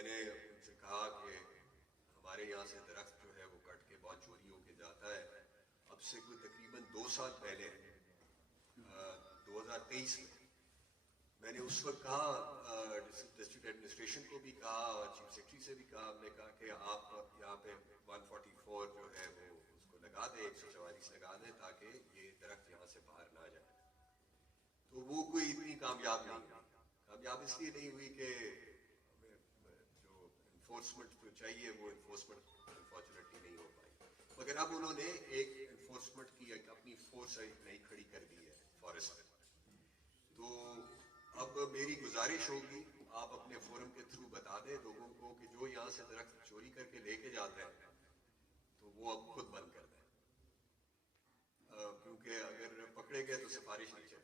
मैंने उनसे कहा कि हमारे यहाँ से दरख्त जो है वो कट के बहुत चोरी होके जाता है। अब से कोई तकरीबन 2 साल पहले 2023 में मैंने उस वक्त कहा, डिस्ट्रिक्ट एडमिनिस्ट्रेशन को भी कहा और चीफ सेक्रेटरी से भी कहा, हमने कहा कि आप यहाँ पे 144 जो है वो उसको लगा दें, 144 लगा दें ताकि ये दरख्त यहाँ से बाहर ना जाए। तो वो कोई इतनी कामयाब नहीं हुई। कामयाब इसलिए नहीं हुई कि जो इन्फोर्समेंट जो चाहिए वो इन्फोर्समेंट अनफॉर्चुनेटली नहीं हो पाई। मगर अब उन्होंने एक इन्फोर्समेंट की अपनी फोर्स नई खड़ी कर दी है फॉरेस्ट में। तो अब मेरी गुजारिश होगी, आप अपने फोरम के थ्रू बता दें लोगों को कि जो यहाँ से दरख्त चोरी करके लेके जाते हैं तो वो अब खुद बंद कर दें, क्योंकि अगर पकड़े गए तो सिफारिश नहीं चलेगी।